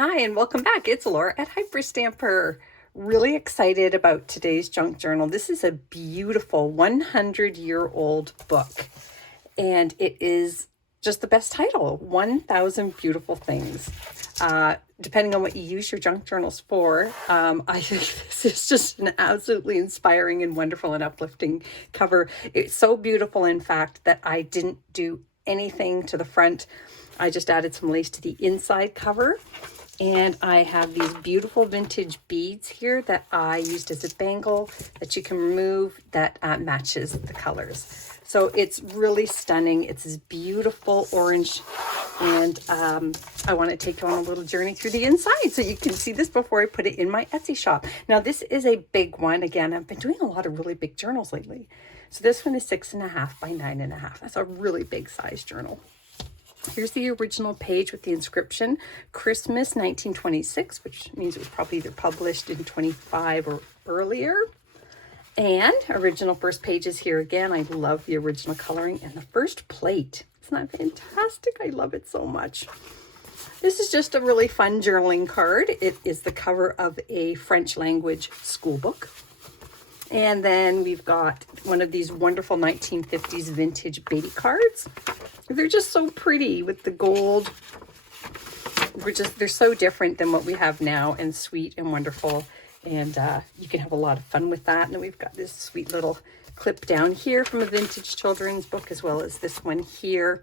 Hi, and welcome back. It's Laura at Hyperstamper. Really excited about today's junk journal. This is a beautiful 100-year-old book, and it is just the best title, 1,000 Beautiful Things. Depending on what you use your junk journals for, I think this is just an absolutely inspiring and wonderful and uplifting cover. It's so beautiful, in fact, that I didn't do anything to the front. I just added some lace to the inside cover. And I have these beautiful vintage beads here that I used as a bangle that you can remove that matches the colors. So it's really stunning. It's this beautiful orange. And I want to take you on a little journey through the inside so you can see this before I put it in my Etsy shop. Now, this is a big one. Again, I've been doing a lot of really big journals lately. So this one is 6.5 by 9.5. That's a really big size journal. Here's the original page with the inscription, Christmas 1926, which means it was probably either published in 25 or earlier. And original first page is here again. I love the original coloring and the first plate. Isn't that fantastic? I love it so much. This is just a really fun journaling card. It is the cover of a French language school book. And then we've got one of these wonderful 1950s vintage baby cards. They're just so pretty with the gold. They're so different than what we have now, and sweet and wonderful. And you can have a lot of fun with that. And we've got this sweet little clip down here from a vintage children's book, as well as this one here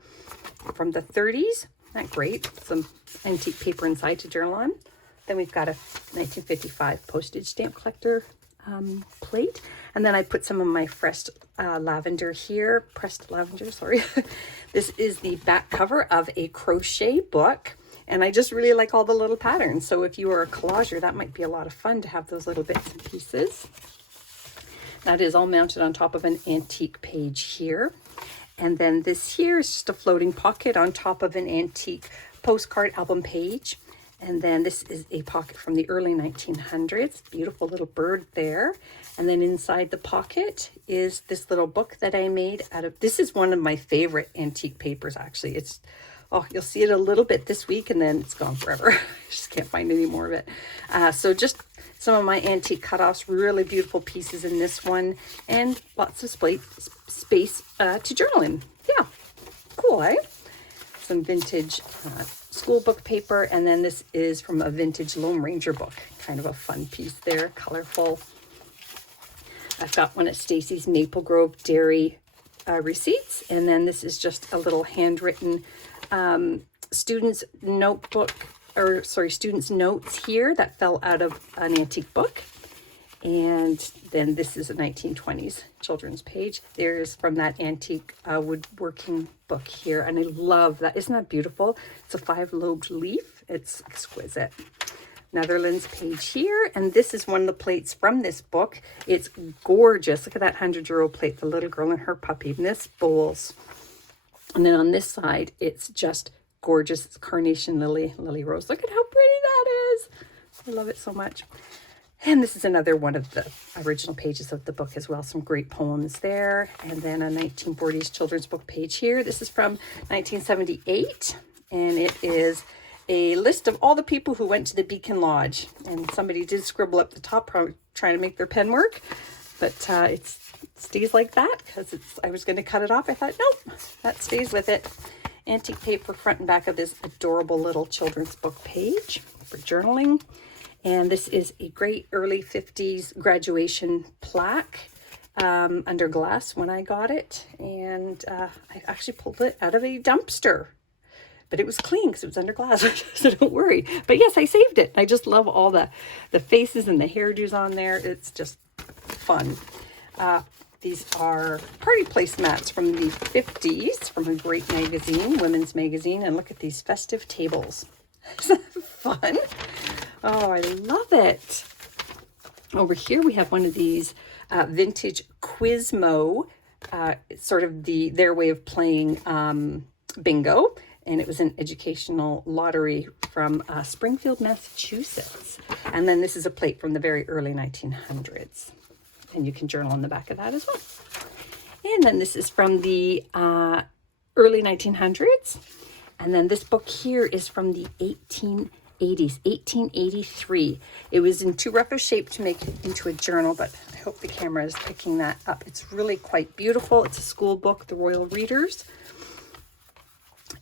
from the 30s. Isn't that great? Some antique paper inside to journal on. Then we've got a 1955 postage stamp collector plate, and then I put some of my pressed lavender here. This is the back cover of a crochet book, and I just really like all the little patterns. So if you are a collager, that might be a lot of fun to have those little bits and pieces. That is all mounted on top of an antique page here. And then this here is just a floating pocket on top of an antique postcard album page. And then this is a pocket from the early 1900s. Beautiful little bird there. And then inside the pocket is this little book that I made out of, this is one of my favorite antique papers, actually. It's, oh, you'll see it a little bit this week and then it's gone forever. I just can't find any more of it. So just some of my antique cutoffs, really beautiful pieces in this one, and lots of space to journal in. Yeah, cool, eh? Some vintage school book paper, and then this is from a vintage Lone Ranger book. Kind of a fun piece there, colorful. I've got one of Stacy's Maple Grove Dairy receipts, and then this is just a little handwritten students notes here that fell out of an antique book. And then this is a 1920s children's page. There's from that antique woodworking book here. And I love that. Isn't that beautiful? It's a 5-lobed leaf. It's exquisite. Netherlands page here. And this is one of the plates from this book. It's gorgeous. Look at that 100-year-old plate, the little girl and her puppy. And this bowls. And then on this side, it's just gorgeous. It's carnation lily rose. Look at how pretty that is. I love it so much. And this is another one of the original pages of the book as well. Some great poems there. And then a 1940s children's book page here. This is from 1978. And it is a list of all the people who went to the Beacon Lodge. And somebody did scribble up the top, probably trying to make their pen work. But it stays like that because I was going to cut it off. I thought, nope, that stays with it. Antique paper front and back of this adorable little children's book page for journaling. And this is a great early 50s graduation plaque under glass when I got it. And I actually pulled it out of a dumpster. But it was clean because it was under glass, so don't worry. But yes, I saved it. I just love all the faces and the hairdos on there. It's just fun. These are party placemats from the 50s from a great magazine, women's magazine. And look at these festive tables. Isn't that fun? Oh, I love it. Over here, we have one of these vintage Quizmo, sort of their way of playing bingo. And it was an educational lottery from Springfield, Massachusetts. And then this is a plate from the very early 1900s. And you can journal on the back of that as well. And then this is from the early 1900s. And then this book here is from the 80s, 1883. It was in too rough a shape to make it into a journal, but I hope the camera is picking that up. It's really quite beautiful. It's a school book, The Royal Readers.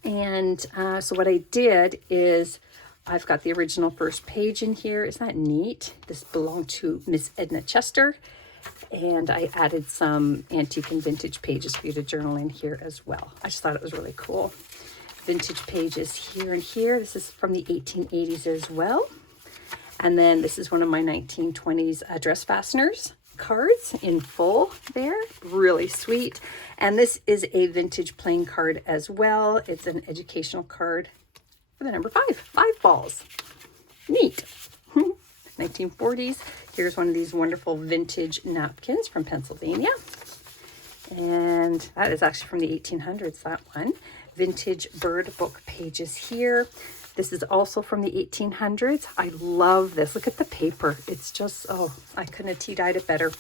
And so what I did is I've got the original first page in here. Isn't that neat? This belonged to Miss Edna Chester. And I added some antique and vintage pages for you to journal in here as well. I just thought it was really cool. Vintage pages here and here. This is from the 1880s as well. And then this is one of my 1920s dress fasteners cards in full there. Really sweet. And this is a vintage playing card as well. It's an educational card for the number 5 balls. Neat. 1940s. Here's one of these wonderful vintage napkins from Pennsylvania. And that is actually from the 1800s, that one. Vintage bird book pages here. This is also from the 1800s. I love this. Look at the paper. It's just, oh, I couldn't have tea-dyed it better.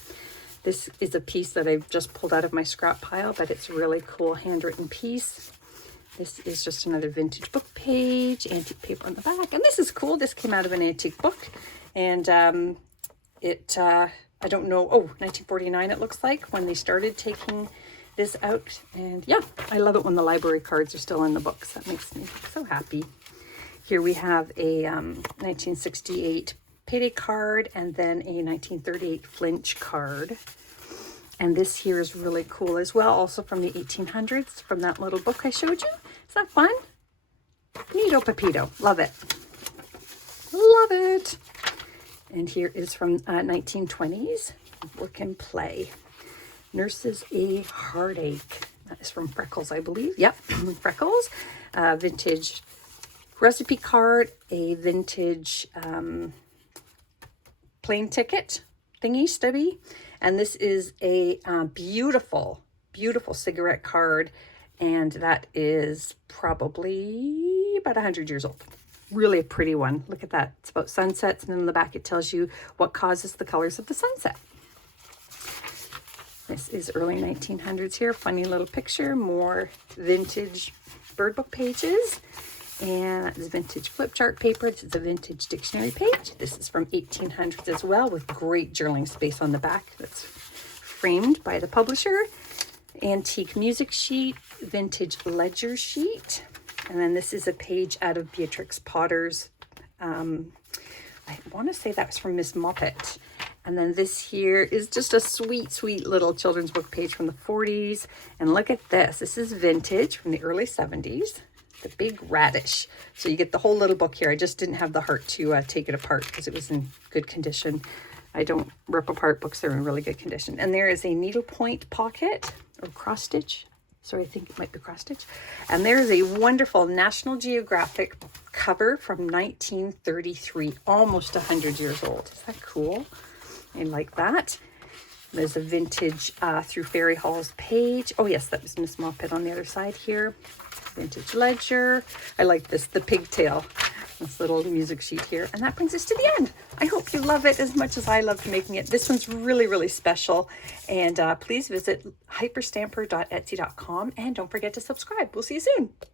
This is a piece that I've just pulled out of my scrap pile, but it's a really cool handwritten piece. This is just another vintage book page, antique paper on the back. And this is cool. This came out of an antique book. And I don't know, 1949 it looks like, when they started taking this out. And yeah, I love it when the library cards are still in the books. That makes me so happy. Here we have a 1968 payday card and then a 1938 flinch card. And this here is really cool as well, also from the 1800s, from that little book I showed you. Is that fun? Neato Pepito. Love it. Love it. And here is from 1920s, Work and Play. Nurses a Heartache. That is from Freckles, I believe. Yep, Freckles. Vintage recipe card, a vintage plane ticket thingy, stubby. And this is a beautiful, beautiful cigarette card. And that is probably about 100 years old. Really a pretty one. Look at that. It's about sunsets, and then in the back it tells you what causes the colors of the sunset. This is early 1900s here. Funny little picture. More vintage bird book pages. And that is vintage flip chart paper. This is a vintage dictionary page. This is from 1800s as well, with great journaling space on the back. That's framed by the publisher. Antique music sheet. Vintage ledger sheet. And then this is a page out of Beatrix Potter's, I want to say that was from Miss Moppet. And then this here is just a sweet, sweet little children's book page from the 40s. And look at this. This is vintage from the early 70s. The Big Radish. So you get the whole little book here. I just didn't have the heart to take it apart because it was in good condition. I don't rip apart books that are in really good condition. And there is a needlepoint pocket or cross stitch. Sorry, I think it might be cross stitch. And there's a wonderful National Geographic cover from 1933, almost 100 years old. Is that cool? I like that. There's a vintage Through Fairy Halls page. Oh yes, that was Miss Moppet on the other side here. Vintage ledger. I like this, the pigtail. This little music sheet here. And that brings us to the end. I hope you love it as much as I loved making it. This one's really, really special. And please visit hyperstamper.etsy.com and don't forget to subscribe. We'll see you soon.